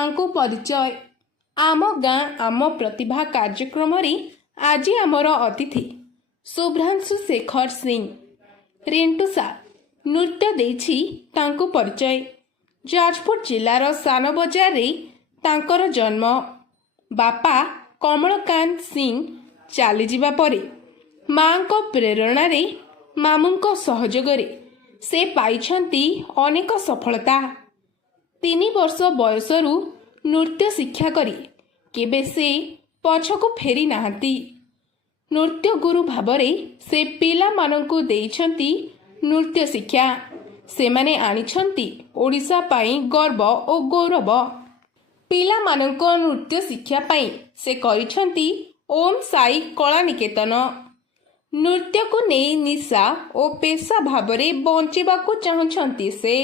तांको परिचय। आम गाँ आम प्रतिभा कार्यक्रम आज आमर अतिथि शुभ्रांशु शेखर सिंह। रिंटू सार नृत्य देछि तांको परिचय। जाजपुर जिलार सान बजार रे तांकर जन्म। बापा कमलकांत सिंह चली जिबा परे मां को प्रेरणा रे मामूं को सहयोग रे से पाइछंती अनेक सफलता। 3 वर्ष बयसरु नृत्य शिक्षा करी केबे से पछकु फेरी नाहंती। नृत्य गुरु भावरे से पिला मानंकु देइछंती नृत्य शिक्षा। से माने आनिछंती ओडिशा पाई गर्व और गौरव। पिला मानंको नृत्य शिक्षा पाई से करिछंती ओम साई कला निकेतन। नृत्य को नहीं निशा और पेशा भावरे बंचिबाकु चाहुछंती से।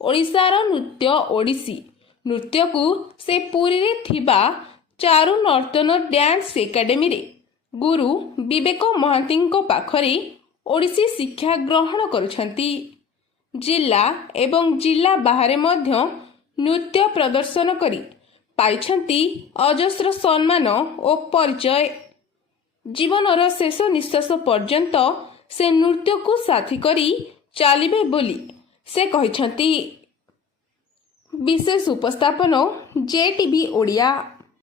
ओडिशार नृत्य ओडिसी नृत्य को से पुरी रे थिबा चारु नर्तन डांस एकाडेमी रे गुरु विवेक महांती पाखरे ओडिसी शिक्षा ग्रहण करुछंती। जिला एवं जिला बाहरे मध्य नृत्य प्रदर्शन करी पाइछंती अजस्र सम्मान और परिचय। जीवनर शेष निश्वास पर्यंत से नृत्य को साथी करी चलिबे बोली से कहिछंती। विशेष उपस्थापन जेटीवी ओडिया।